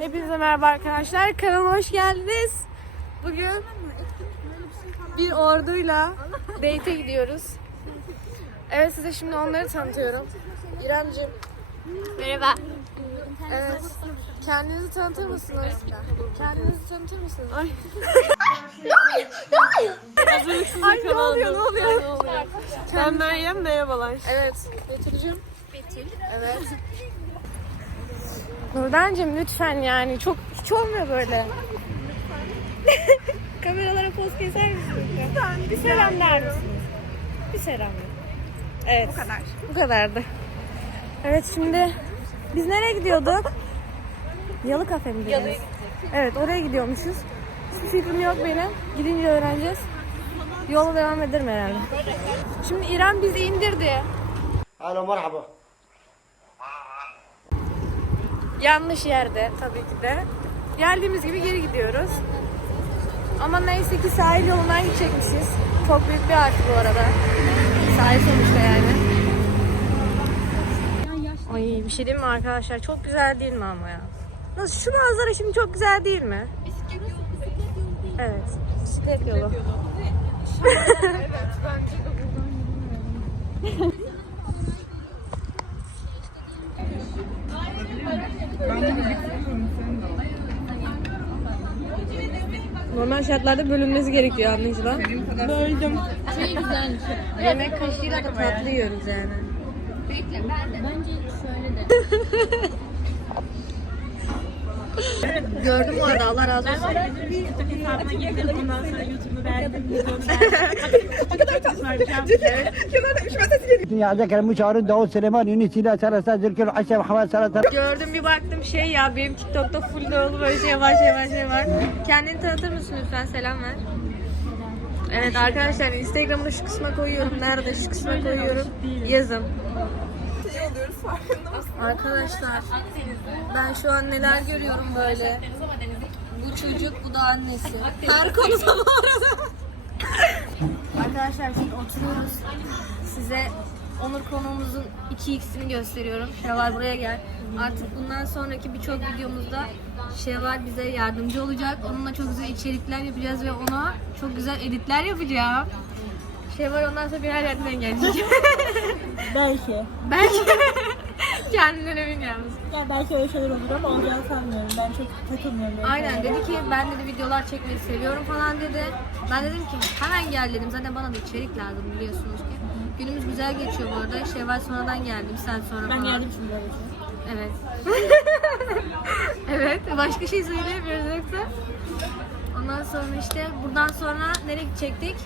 Hepinize merhaba arkadaşlar. Kanalıma hoş geldiniz. Bugün bir orduyla date'e gidiyoruz. Evet size şimdi onları tanıtıyorum. İremciğim. Merhaba. Evet. Kendinizi tanıtır mısınız? Kendinizi tanıtır mısınız? Ay. Ay ne oluyor ne oluyor? Ben Meryem merhabalar. Evet. Betül'cüm. Betül. Evet. Nurdancığım lütfen yani çok hiç olmuyor böyle. Kameralara poz keser misin? Bir selam der misin? Bir selam. Evet. Bu kadar. Bu kadardı. Evet şimdi biz nereye gidiyorduk? Yalı kafe mi Yalı'ya gideceğiz. Evet oraya gidiyormuşuz. Hiçbir fikrim yok benim. Gidince öğreneceğiz. Yola devam ederim herhalde. Şimdi İrem bizi indirdi. Alo merhaba. Yanlış yerde tabii ki de. Geldiğimiz gibi geri gidiyoruz. Ama neyse ki sahil yolundan gidecekmişiz. Çok büyük bir ağaç bu arada. Sahil sonuçta yani. Ay bir şey diyeyim mi arkadaşlar? Çok güzel değil mi ama ya? Nasıl şu manzara şimdi çok güzel değil mi? Evet. Bisiklet yolu. Normal şartlarda bölünmesi gerekiyor anlayıcılar. Böldüm. Yemek kaşığıyla da tatlı yiyoruz yani. Gördüm bu arada Allah razı olsun. Ben bir TikTok hesabına girdim ondan sonra YouTube'u verdim. Ne kadar Dünyada kelamı çağırın Davut Süleyman Yunus'uyla sarasa zirkül aşem hava sarasa Gördüm bir baktım şey ya benim TikTok'ta full dolu böyle şey var şey var şey var. Kendini tanıtır mısın lütfen selam ver. Evet arkadaşlar Instagram'ı şu kısma koyuyorum. Nerede şu kısma koyuyorum. Yazın. Arkadaşlar ben şu an neler görüyorum böyle. Bu çocuk bu da annesi. Her konuda bu arada. Arkadaşlar şimdi oturuyoruz. Size Onur konuğumuzun 2x'ini gösteriyorum. Şevval buraya gel. Artık bundan sonraki birçok videomuzda Şevval bize yardımcı olacak. Onunla çok güzel içerikler yapacağız ve ona çok güzel editler yapacağım. Şevval ondan sonra bir yerden gelecek. Belki. Belki kendinden emin yalnız. Ya belki öyle şeyler olur ama olacağını sanmıyorum. Ben çok takılmıyorum. Aynen şeylere. dedi ki ben dedi videolar çekmeyi seviyorum falan dedi. Ben dedim ki hemen gel dedim. Zaten bana da içerik lazım biliyorsunuz ki. Günümüz güzel geçiyor bu arada. Şevval sonradan geldi bir saat sonra Ben falan. geldim şimdi böyle şey. Evet. evet. Başka şey söyleyemiyoruz yoksa. Ondan sonra işte buradan sonra nereye gidecektik?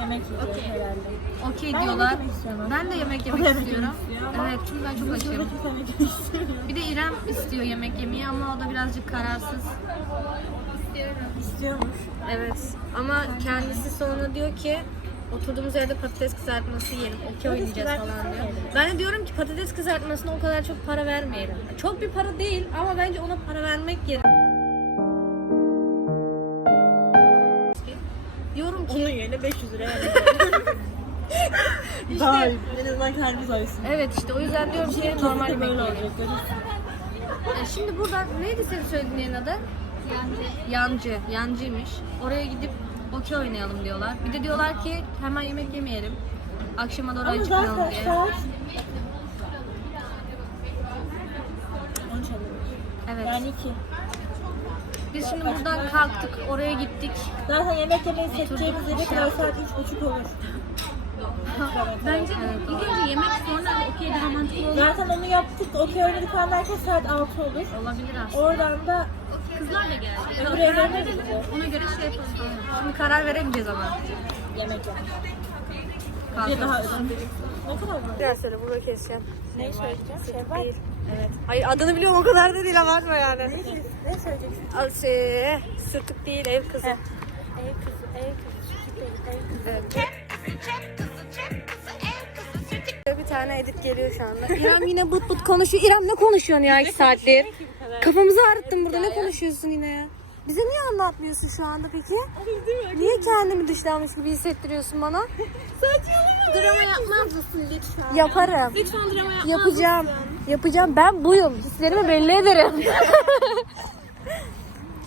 Yemek yiyeceğiz herhalde. Okey Ben diyorlar. yemek istiyorum. Ben de yemek yemek istiyorum. yemek istiyor ama Evet çünkü ben çok açım. Bir de İrem istiyor yemek yemeyi ama o da birazcık kararsız. İstiyormuş. Evet ama kendisi sonra diyor ki oturduğumuz yerde patates kızartması yiyelim, okey oynayacağız falan diyor. Ben de diyorum ki patates kızartmasına o kadar çok para vermeyelim. Çok bir para değil ama bence ona para vermek yerine. 500 lira yani. işte, Daha. En azından kendimiz aysın. Evet işte o yüzden diyorum ki normal normal yemek. Yani şimdi burada neydi senin söylediğin adı? Yancı. Yancıymış. Oraya gidip okey oynayalım diyorlar. Bir de diyorlar ki hemen yemek yemeyelim. Akşama doğru Ama zaten diye. saat Evet. 12. Biz şimdi buradan kalktık, oraya gittik. Zaten yemek yemeyi seçeceğimiz yere kadar saat 3.30 olur. Bence ilk önce yemek sonra okey daha mantıklı olur. Zaten onu yaptık, okey oynadık falan derken saat 6 olur. Olabilir aslında. Oradan da Kızlar da geldi. Öbür evlerine gideceğiz. Ona göre şey yapalım. Şimdi karar veremeyeceğiz ama. yemek yemek. Bir daha önemli. Ne kadar var? Biraz söyle, burada keseceğim. Ne söyleyeceğim? Şey var. Evet. Hayır adını biliyorum o kadar da değil abartma yani. Ne söyleyeceksin? Al şey, sırtık değil ev kızı. Ev kızı, ev kızı, ev kızı. Evet. Bir tane edit geliyor şu anda. İrem yine bıt bıt konuşuyor. İrem ne konuşuyorsun ya iki saattir? Kafamızı ağrıttın burada. Ne konuşuyorsun yine ya? Bize niye anlatmıyorsun şu anda peki? Niye kendimi dışlanmış gibi hissettiriyorsun bana? Drama yapmaz mısın lütfen? Yaparım. Lütfen drama yapmaz Yapacağım. Yapacağım. Ben buyum. Hislerimi belli ederim.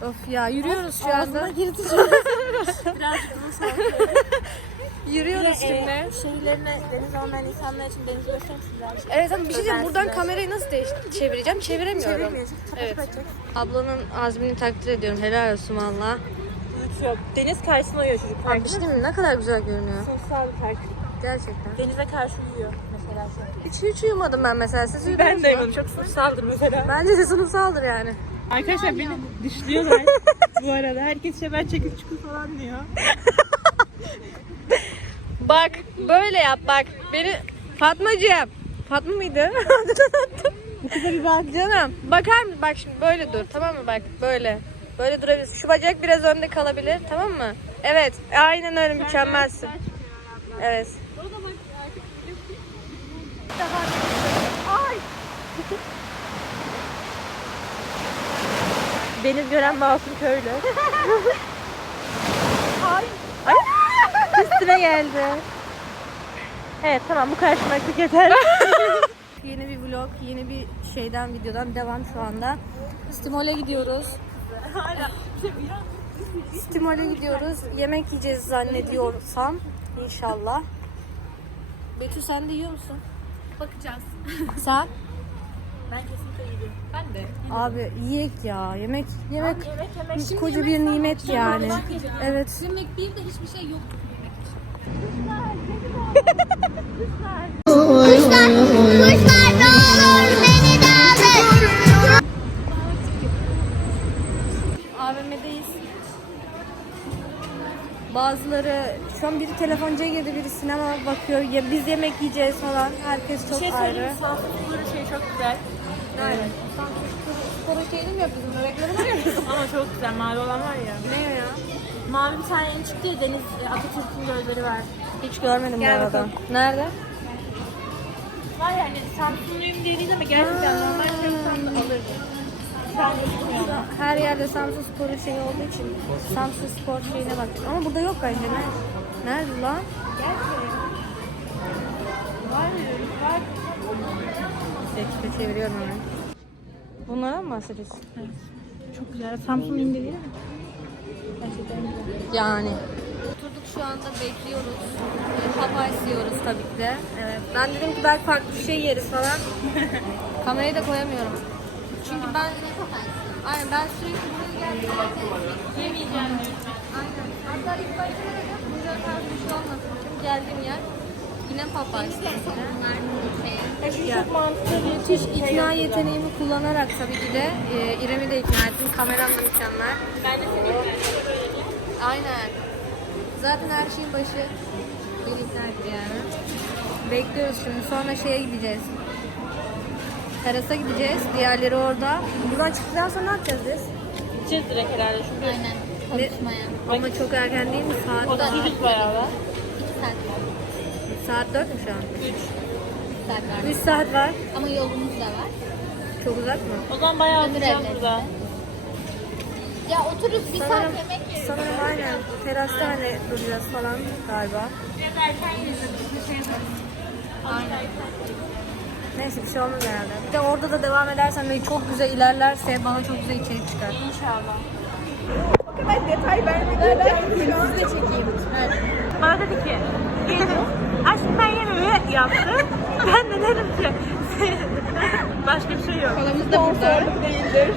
of ya yürüyoruz şu anda. Yürüyoruz şimdi. Şehirlerine deniz olmayan insanlar için deniz misin birazcık? Evet ama bir şey diyeceğim. Buradan kamerayı nasıl değiş çevireceğim? Çeviremiyorum. Çevirmiyorsun. Evet. Ablanın azmini takdir ediyorum. Helal olsun valla. Yok. Deniz karşısına uyuyor çocuk. Bak şey mi? Ne kadar güzel görünüyor. Sosyal bir park. Gerçekten. Denize karşı uyuyor mesela şu an. Hiç, hiç uyumadım ben mesela. Siz uyudunuz Ben de uyumadım. Çok sınıfsaldır mesela. Bence de sınıfsaldır yani. Arkadaşlar beni dışlıyorlar bu arada. Herkes işte ben çekil çukur falan diyor. Bak böyle yap bak. Beni Fatmacığım. Fatma mıydı? Bir bak. Canım bakar mısın? Bak şimdi böyle dur tamam mı? Bak böyle. Böyle durabilirsin. Şu bacak biraz önde kalabilir tamam mı? Evet. Aynen öyle mükemmelsin. Evet. Deniz gören masum köylü. Ay. Ay. Üstüne geldi. Evet tamam bu karşılaştık yeter. Yeni bir vlog, yeni bir şeyden videodan devam şu anda. Stimol'e gidiyoruz. Stimol'e gidiyoruz. Yemek yiyeceğiz zannediyorsam inşallah. Betül sen de yiyor musun? Bakacağız. Sen? ben kesinlikle gidiyorum. Ben de. Abi yiyek ya. Yemek yemek Yemek yemek. koca bir nimet yani. Evet. Yemek değil de hiçbir şey yoktu. AVM'deyiz. Bazıları şu an biri telefoncuya girdi, biri sinema bakıyor. Ya biz yemek yiyeceğiz falan. Herkes Bir çok şey ayrı. söyleyeyim mi? Sağlıklı şey çok güzel. Aynen. Spora şeyini mi yapıyorsun? Bebekleri mi yapıyorsun? Ama çok güzel. Mavi olan var ya. Ne ya? Mavi bir tane yeni çıktı ya Deniz e, Atatürk'ün gölleri var. Hiç görmedim Gel bu arada. bakalım. Nerede? Var ya hani Samsunluyum diye değil ama gerçekten normal fiyattan da alırdım. Bir. Her yerde Samsun Spor'un şeyi olduğu için Samsun Spor şeyine bakıyorum. Ama burada yok bence. Ne? Nerede lan? Gerçekten. Var diyorum. Var. Dakika çeviriyorum hemen. Bunlara mı bahsediyorsun? Çok güzel. Samsunluyum dedi değil mi? Yani. Oturduk şu anda bekliyoruz. Popeyes yiyoruz tabii ki de. Evet. Ben dedim ki belki farklı bir şey yeriz falan. Kamerayı da koyamıyorum. Çünkü ben Aynen ben sürekli buraya geldim. Yemeyeceğim Aynen. Hatta ilk başta dedim? Buraya tarzı bir şey olmasın. Çünkü geldiğim yer yine Popeyes. Çok mantıklı Müthiş ikna yeteneğimi kullanarak tabii ki de e, İrem'i de ikna ettim. Kameram da mükemmel. Ben de seni Aynen. Zaten her şeyin başı beni ikna etti yani. Bekliyoruz şimdi. Sonra şeye gideceğiz. Terasa gideceğiz. Diğerleri orada. Buradan çıktıktan sonra ne yapacağız biz? Gideceğiz direkt herhalde çünkü Aynen. Konuşmaya. Ama çok erken değil mi? Saat otururuz bayağı saat 4 mü şu an? Üç saat var. 3 saat var. Ama yolumuz da var. Çok uzak mı? O zaman bayağı Ömür oturacağız evlerinde. burada. Ya otururuz bir saat Sanırım, yemek yeriz. sanırım aynen. Terasta hani duracağız falan galiba. Biraz erken yürüdük. Aynen. Neyse bir şey olmaz herhalde. Bir de orada da devam edersen ve çok güzel ilerlerse bana çok güzel içerik çıkar. İnşallah. Siz de çekeyim. Bana dedi ki, aşkım ben yemeği yaptım. Ben de dedim ki, başka bir şey yok. Kolamız da burada. değildir.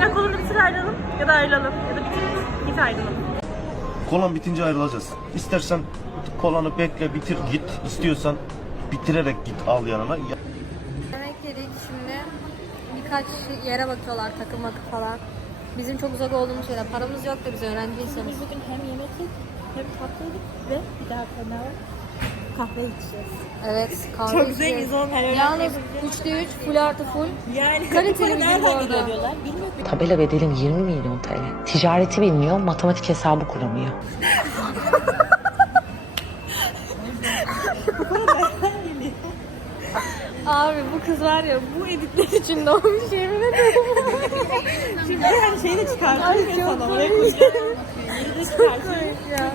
Ya kolunu bitir ayrılalım ya da ayrılalım. Ya da bitir git ayrılalım. Kolan bitince ayrılacağız. İstersen kolanı bekle bitir git. İstiyorsan bitirerek git al yanına. Ya- Yemek yedik şimdi. Birkaç yere bakıyorlar takım makı falan. Bizim çok uzak olduğumuz şeyler. Paramız yok da biz öğrenciyseniz. Biz bugün hem yemek yedik hem tatlı yedik ve bir daha ne var? Kahve içeceğiz. Evet kahve Çok içeceğiz. zenginiz oğlum her Yalnız 3'te 3 full artı full. Yani Kaliteli bir nereden bu arada. Bilmiyorum. Tabela bedelim 20 milyon TL. Ticareti bilmiyor, matematik hesabı kuramıyor. Abi bu kız var ya bu editler için doğmuş yemin ederim. Şimdi hani şeyi de çıkartayım Ay ya çok sana. Oraya komik. koyacağım. Yeri de çıkartayım. ya.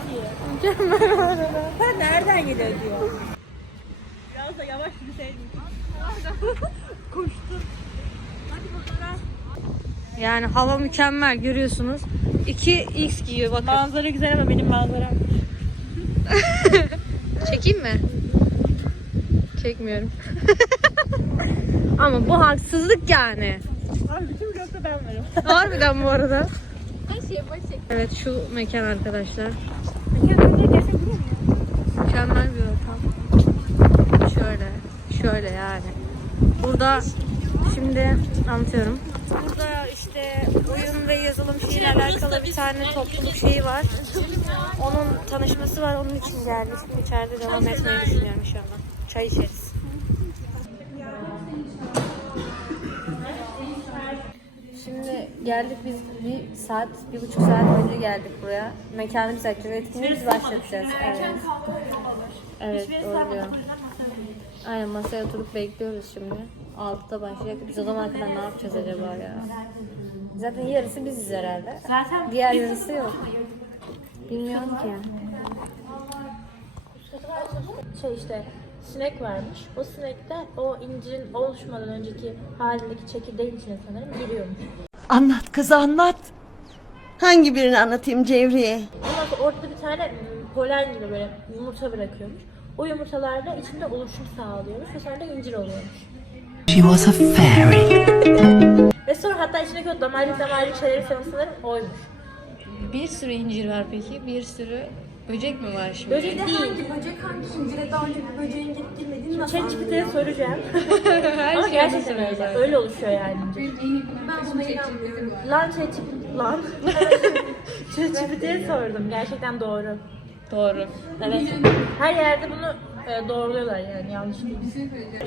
Mükemmel bu arada. Sen nereden geliyor diyor. Biraz da yavaş yürüseydin. Koştu. Yani hava mükemmel görüyorsunuz. 2 X giyiyor bakın. Manzara güzel ama benim manzaram. Çekeyim mi? Çekmiyorum. Ama bu haksızlık yani. Abi bütün vlogda ben varım. Harbiden bu arada. Her şeye baş çek. Evet şu mekan arkadaşlar. Kendine gerçek değil mi? Mükemmel bir ortam. Şöyle, şöyle yani. Burada şimdi anlatıyorum. Burada işte oyun ve yazılım şeyle alakalı bir tane topluluk şeyi var. Onun tanışması var. Onun için geldik. Şimdi içeride devam etmeyi düşünüyorum inşallah. Çay içeriz. Şimdi geldik biz bir saat, bir buçuk saat önce geldik buraya. Mekanı biz açacağız, etkinliği biz başlatacağız. Evet. Evet, doğru diyorum. Aynen masaya oturup bekliyoruz şimdi. Altıda başlayacak. Biz o zamana kadar ne yapacağız acaba ya? Zaten yarısı biziz herhalde. Zaten Diğer yarısı yok. Bilmiyorum ki. şey işte sinek varmış. O sinek de o incirin oluşmadan önceki halindeki çekirdeğin içine sanırım giriyormuş. Anlat kız anlat. Hangi birini anlatayım Cevriye? Ondan sonra ortada bir tane polen gibi böyle yumurta bırakıyormuş. O yumurtalarla içinde oluşum sağlıyormuş ve sonra da incir oluyormuş. She was a fairy. Ve sonra hatta içindeki o damarlık damarlık şeyleri sanırım oymuş. Bir sürü incir var peki. Bir sürü böcek mi var şimdi? Böcek değil. Böcek hangi incire daha önce bir böceğin gidip girmediğini nasıl ChatGPT'ye soracağım. Her Ama şey gerçekten öyle. zaten. Öyle oluşuyor yani incir. Ben buna inanmıyorum. Lan ChatGPT lan. ChatGPT'ye sordum. Gerçekten doğru. Doğru. Evet. Her yerde bunu e, doğruluyorlar yani yanlış değil.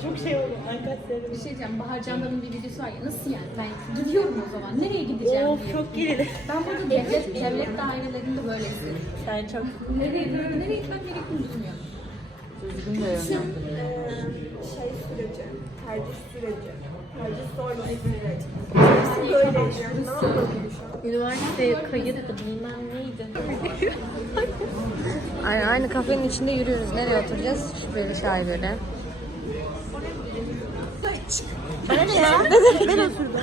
Çok şey oldu. Arkadaşlarım. Bir şey diyeceğim. Bahar Candan'ın bir videosu var ya. Nasıl yani? Ben gidiyorum o zaman. Nereye gideceğim Of diye. çok gerili. Ben burada devlet, devlet dairelerinde böyle hissediyorum. Sen çok Nereye, nereye, nereye gitmem gerektiğini bilmiyorum. şey süreci, tercih süreci, tercih sonrası süreç. Hepsi böyle yaşıyor. Ne yapalım şu an? Üniversite kayıttı bilmem neydi. Aynı kafenin içinde yürüyoruz. Nereye oturacağız? Şüpheli şaibeli. Bana ne ya? ben oturdum.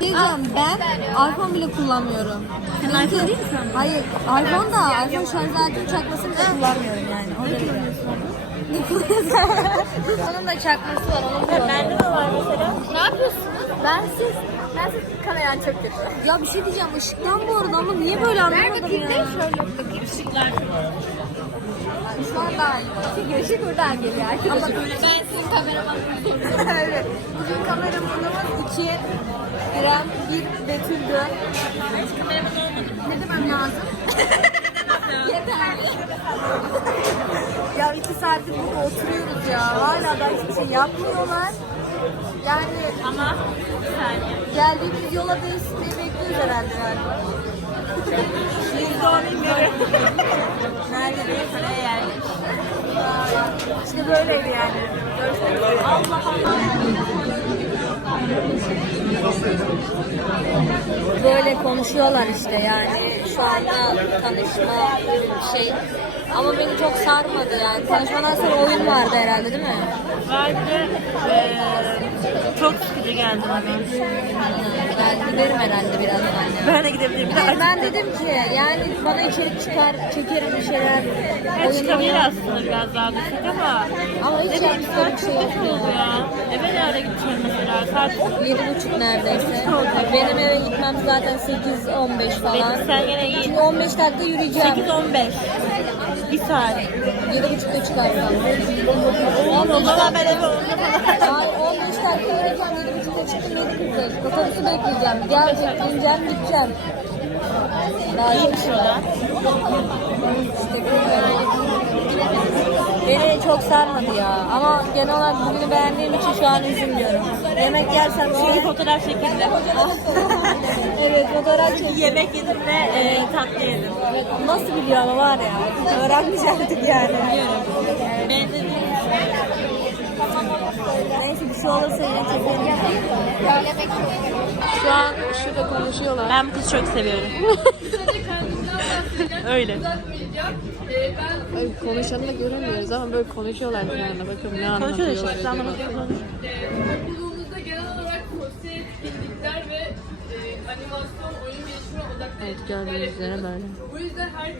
Diyeceğim ben iPhone bile kullanmıyorum. Sen iPhone değil misin? Hayır iPhone da iPhone şarj aletini çakmasını bile kullanmıyorum yani. Ne kullanıyorsun Onun da çakması var. Onu kullanıyorum. Bende de var mesela. Ne yapıyorsunuz? Ben siz Ben siz kameran çok kötü. ya bir şey diyeceğim ışıktan bu arada ama niye böyle anlamadım ya. Şöyle bakayım. Işıklar Şu an daha iyi. Çünkü ışık buradan geliyor arkadaşlar. Ama ben sizin kameramanınız evet. Bugün kameramanımız 2 İrem, bir Betül'dü. Ne demem lazım? Ya iki saattir burada oturuyoruz ya. Hala da hiçbir şey yapmıyorlar. Yani Ama geldiğimiz yola değişsin diye bekliyoruz herhalde galiba. Yüzde onun göre. Nerede bir paraya yerleş. İşte böyleydi yani. Görüşmek üzere. Allah Allah. Böyle konuşuyorlar işte yani şu anda tanışma şey ama beni çok sarmadı yani. Tanışmadan sonra oyun vardı herhalde değil mi? Vardı. Eee çok sıkıcı geldi bana. Ben giderim herhalde birazdan ya. Ben de gidebilirim. Bir de Ben, dedim ki yani bana içerik çıkar, çekerim bir şeyler. açık çıkabilir aslında biraz daha düşük ama Ama hiç ne bileyim yaptıkları saat bir şey çok geç oldu ya. ya. Eve nerede gideceğim mesela? Saat Yedi buçuk neredeyse. Benim eve gitmem zaten 8-15 falan. Benim sen gene iyi. Şimdi 15 dakika yürüyeceğim. 8-15. Bir saat. Yedi buçukta çıkarsam. O zaman ben eve falan. Hayır 15 dakika yürüyeceğim. Yedi buçukta çıktım 7.45. Otobüsü bekleyeceğim. Gelecek, ineceğim, gideceğim. Daha çok şey var. İşte. Beni çok sarmadı ya. Ama genel olarak bugünü beğendiğim için şu an üzülmüyorum. Yemek yersem şey fotoğraf çekildi. Evet fotoğraf çektim. Yemek yedim ve e, tatlı yedim. Nasıl biliyor ama var ya. Öğrenmeyecektik yani. Benzediğim Neyse bir şey olursa yine çekerim. Şu an şurada konuşuyorlar. Ben bu kızı çok seviyorum. Öyle. Ay, konuşanı da göremiyoruz ama böyle konuşuyorlar şu anda. Bakın ne anlatıyorlar. Konuşuyorlar Evet gördüğünüz üzere böyle. Bu yüzden her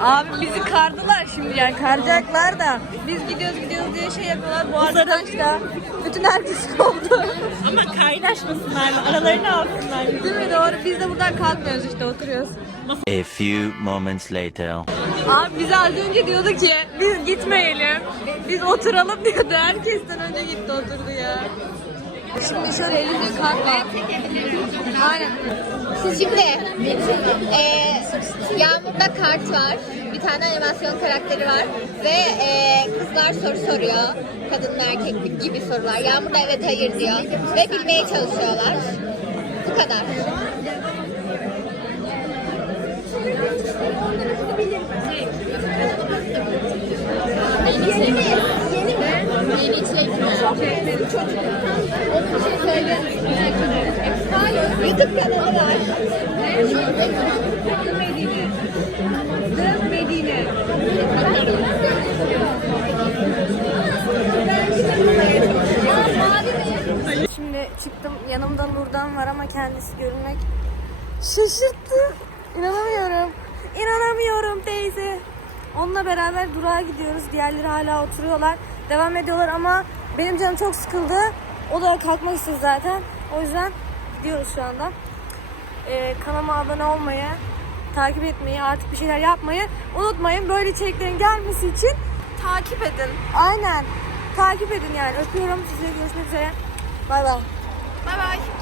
Abi bizi kardılar şimdi yani karacaklar da biz gidiyoruz gidiyoruz diye şey yapıyorlar bu arkadaş da bütün herkes oldu. Ama kaynaşmasınlar mı? Aralarını alsınlar mı? Değil mi doğru biz de buradan kalkmıyoruz işte oturuyoruz. A few moments later. Abi bize az önce diyordu ki biz gitmeyelim biz oturalım diyordu herkesten önce gitti oturdu ya. Şimdi şöyle elimle kalkma. Aynen. Şimdi eee Yağmur'da kart var. Bir tane animasyon karakteri var. Ve eee, kızlar soru soruyor. Kadın erkek gibi sorular. Yağmur da evet hayır diyor. Ve bilmeye çalışıyorlar. Bu kadar. Yeni içecek mi? Yeni mi? Yeni içecek mi? Onun bir şey söyle. Hayır. YouTube kanalı var. Şimdi çıktım yanımda Nurdan var ama kendisi görünmek şaşırttı. İnanamıyorum. İnanamıyorum teyze. Onunla beraber durağa gidiyoruz. Diğerleri hala oturuyorlar. Devam ediyorlar ama benim canım çok sıkıldı. O da kalkmak istedi zaten. O yüzden gidiyoruz şu anda. Ee, kanalıma abone olmayı, takip etmeyi, artık bir şeyler yapmayı unutmayın. Böyle içeriklerin gelmesi için takip edin. Aynen. Takip edin yani. Öpüyorum sizi. Görüşmek üzere. Bay bay. Bay bay.